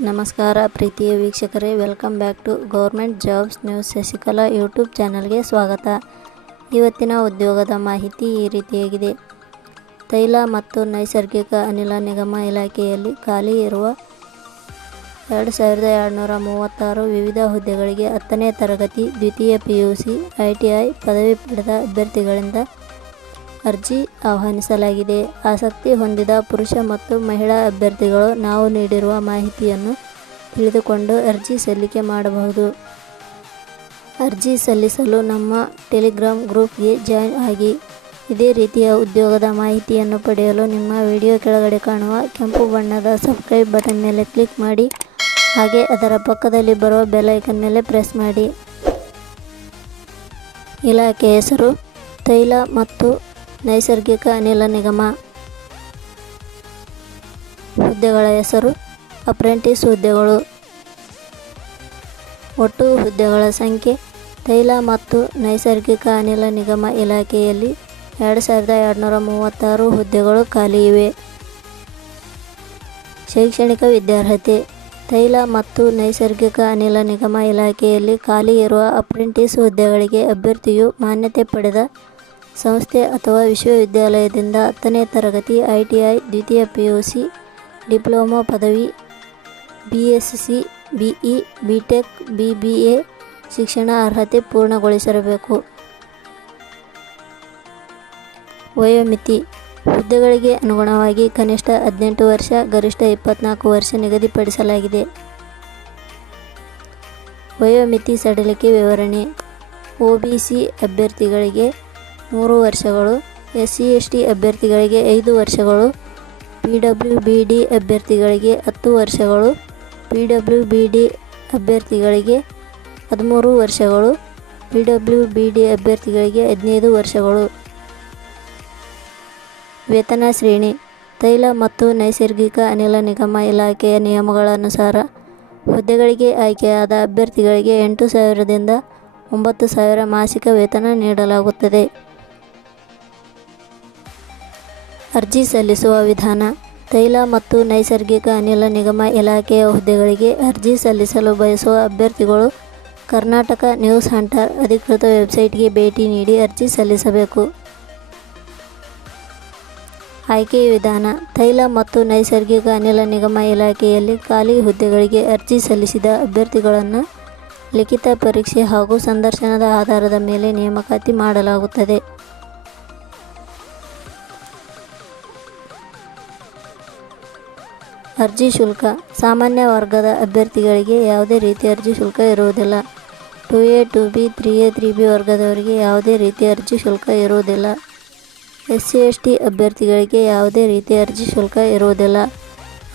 ನಮಸ್ಕಾರ ಪ್ರೀತಿಯ ವೀಕ್ಷಕರೇ, welcome back to government jobs news Shashikala YouTube ಚಾನಲ್ಗೆ ಸ್ವಾಗತ. ಇವತ್ತಿನ ಉದ್ಯೋಗದ ಮಾಹಿತಿ ಈ ರೀತಿಯಾಗಿದೆ. ತೈಲ ಮತ್ತು ನೈಸರ್ಗಿಕ ಅನಿಲ ನಿಗಮ ಇಲಾಖೆಯಲ್ಲಿ ಖಾಲಿ ಇರುವ 2236 ವಿವಿಧ ಹುದ್ದೆಗಳಿಗೆ 10ನೇ ತರಗತಿ, ದ್ವಿತೀಯ PUC, ITI ಪದವಿ ಪಡೆದ ಅಭ್ಯರ್ಥಿಗಳಿಂದ ಅರ್ಜಿ ಆಹ್ವಾನಿಸಲಾಗಿದೆ. ಆಸಕ್ತಿ ಹೊಂದಿದ ಪುರುಷ ಮತ್ತು ಮಹಿಳಾ ಅಭ್ಯರ್ಥಿಗಳು ನಾವು ನೀಡಿರುವ ಮಾಹಿತಿಯನ್ನು ತಿಳಿದುಕೊಂಡು ಅರ್ಜಿ ಸಲ್ಲಿಕೆ ಮಾಡಬಹುದು. ಅರ್ಜಿ ಸಲ್ಲಿಸಲು ನಮ್ಮ ಟೆಲಿಗ್ರಾಮ್ ಗ್ರೂಪ್ಗೆ ಜಾಯಿನ್ ಆಗಿ. ಇದೇ ರೀತಿಯ ಉದ್ಯೋಗದ ಮಾಹಿತಿಯನ್ನು ಪಡೆಯಲು ನಿಮ್ಮ ವಿಡಿಯೋ ಕೆಳಗಡೆ ಕಾಣುವ ಕೆಂಪು ಬಣ್ಣದ ಸಬ್ಸ್ಕ್ರೈಬ್ ಬಟನ್ ಮೇಲೆ ಕ್ಲಿಕ್ ಮಾಡಿ, ಹಾಗೆ ಅದರ ಪಕ್ಕದಲ್ಲಿ ಬರುವ ಬೆಲ್ ಐಕನ್ ಮೇಲೆ ಪ್ರೆಸ್ ಮಾಡಿ. ಇಲಾಖೆ ಹೆಸರು ತೈಲ ಮತ್ತು ನೈಸರ್ಗಿಕ ಅನಿಲ ನಿಗಮ. ಹುದ್ದೆಗಳ ಹೆಸರು ಅಪ್ರೆಂಟಿಸ್ ಹುದ್ದೆಗಳು. ಒಟ್ಟು ಹುದ್ದೆಗಳ ಸಂಖ್ಯೆ ತೈಲ ಮತ್ತು ನೈಸರ್ಗಿಕ ಅನಿಲ ನಿಗಮ ಇಲಾಖೆಯಲ್ಲಿ 2236 ಹುದ್ದೆಗಳು ಖಾಲಿ ಇವೆ. ಶೈಕ್ಷಣಿಕ ವಿದ್ಯಾರ್ಹತೆ ತೈಲ ಮತ್ತು ನೈಸರ್ಗಿಕ ಅನಿಲ ನಿಗಮ ಇಲಾಖೆಯಲ್ಲಿ ಖಾಲಿ ಇರುವ ಅಪ್ರೆಂಟಿಸ್ ಹುದ್ದೆಗಳಿಗೆ ಅಭ್ಯರ್ಥಿಯು ಮಾನ್ಯತೆ ಪಡೆದ ಸಂಸ್ಥೆ ಅಥವಾ ವಿಶ್ವವಿದ್ಯಾಲಯದಿಂದ 10ನೇ ತರಗತಿ, ITI, ದ್ವಿತೀಯ PUC, ಡಿಪ್ಲೊಮಾ ಪದವಿ, BSc, BE, BTech, BBA ಶಿಕ್ಷಣ ಅರ್ಹತೆ ಪೂರ್ಣಗೊಳಿಸಿರಬೇಕು. ವಯೋಮಿತಿ ಹುದ್ದೆಗಳಿಗೆ ಅನುಗುಣವಾಗಿ ಕನಿಷ್ಠ 18 ವರ್ಷ, ಗರಿಷ್ಠ 24 ವರ್ಷ ನಿಗದಿಪಡಿಸಲಾಗಿದೆ. ವಯೋಮಿತಿ ಸಡಿಲಿಕೆ ವಿವರಣೆ: OBC ಅಭ್ಯರ್ಥಿಗಳಿಗೆ 3 ವರ್ಷಗಳು, SC/ST ಅಭ್ಯರ್ಥಿಗಳಿಗೆ 5 ವರ್ಷಗಳು, PWBD ಅಭ್ಯರ್ಥಿಗಳಿಗೆ 10 ವರ್ಷಗಳು, PWBD ಅಭ್ಯರ್ಥಿಗಳಿಗೆ 13 ವರ್ಷಗಳು, PWBD ಅಭ್ಯರ್ಥಿಗಳಿಗೆ 15 ವರ್ಷಗಳು. ವೇತನ ಶ್ರೇಣಿ: ತೈಲ ಮತ್ತು ನೈಸರ್ಗಿಕ ಅನಿಲ ನಿಗಮ ಇಲಾಖೆಯ ನಿಯಮಗಳ ಅನುಸಾರ ಹುದ್ದೆಗಳಿಗೆ ಆಯ್ಕೆಯಾದ ಅಭ್ಯರ್ಥಿಗಳಿಗೆ 8,000 ದಿಂದ 9,000 ಮಾಸಿಕ ವೇತನ ನೀಡಲಾಗುತ್ತದೆ. ಅರ್ಜಿ ಸಲ್ಲಿಸುವ ವಿಧಾನ: ತೈಲ ಮತ್ತು ನೈಸರ್ಗಿಕ ಅನಿಲ ನಿಗಮ ಇಲಾಖೆಯ ಹುದ್ದೆಗಳಿಗೆ ಅರ್ಜಿ ಸಲ್ಲಿಸಲು ಬಯಸುವ ಅಭ್ಯರ್ಥಿಗಳು ಕರ್ನಾಟಕ ನ್ಯೂಸ್ ಹಂಟರ್ ಅಧಿಕೃತ ವೆಬ್ಸೈಟ್ಗೆ ಭೇಟಿ ನೀಡಿ ಅರ್ಜಿ ಸಲ್ಲಿಸಬೇಕು. ಆಯ್ಕೆಯ ವಿಧಾನ: ತೈಲ ಮತ್ತು ನೈಸರ್ಗಿಕ ಅನಿಲ ನಿಗಮ ಇಲಾಖೆಯಲ್ಲಿ ಖಾಲಿ ಹುದ್ದೆಗಳಿಗೆ ಅರ್ಜಿ ಸಲ್ಲಿಸಿದ ಅಭ್ಯರ್ಥಿಗಳನ್ನು ಲಿಖಿತ ಪರೀಕ್ಷೆ ಹಾಗೂ ಸಂದರ್ಶನದ ಆಧಾರದ ಮೇಲೆ ನೇಮಕಾತಿ ಮಾಡಲಾಗುತ್ತದೆ. ಅರ್ಜಿ ಶುಲ್ಕ: ಸಾಮಾನ್ಯ ವರ್ಗದ ಅಭ್ಯರ್ಥಿಗಳಿಗೆ ಯಾವುದೇ ರೀತಿಯ ಅರ್ಜಿ ಶುಲ್ಕ ಇರುವುದಿಲ್ಲ. 2A, 2B, 3A, 3B ವರ್ಗದವರಿಗೆ ಯಾವುದೇ ರೀತಿಯ ಅರ್ಜಿ ಶುಲ್ಕ ಇರುವುದಿಲ್ಲ. SC/ST ಅಭ್ಯರ್ಥಿಗಳಿಗೆ ಯಾವುದೇ ರೀತಿಯ ಅರ್ಜಿ ಶುಲ್ಕ ಇರುವುದಿಲ್ಲ.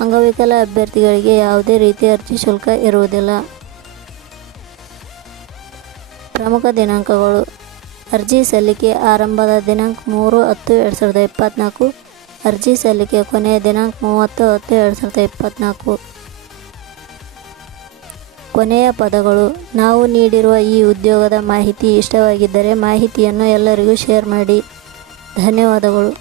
ಅಂಗವಿಕಲ ಅಭ್ಯರ್ಥಿಗಳಿಗೆ ಯಾವುದೇ ರೀತಿಯ ಅರ್ಜಿ ಶುಲ್ಕ ಇರುವುದಿಲ್ಲ. ಪ್ರಮುಖ ದಿನಾಂಕಗಳು: ಅರ್ಜಿ ಸಲ್ಲಿಕೆ ಆರಂಭದ ದಿನಾಂಕ 3/10/2024. ಅರ್ಜಿ ಸಲ್ಲಿಕೆ ಕೊನೆಯ ದಿನಾಂಕ 30/10/2024. ಕೊನೆಯ ಪದಗಳು: ನಾವು ನೀಡಿರುವ ಈ ಉದ್ಯೋಗದ ಮಾಹಿತಿ ಇಷ್ಟವಾಗಿದ್ದರೆ ಮಾಹಿತಿಯನ್ನು ಎಲ್ಲರಿಗೂ ಶೇರ್ ಮಾಡಿ. ಧನ್ಯವಾದಗಳು.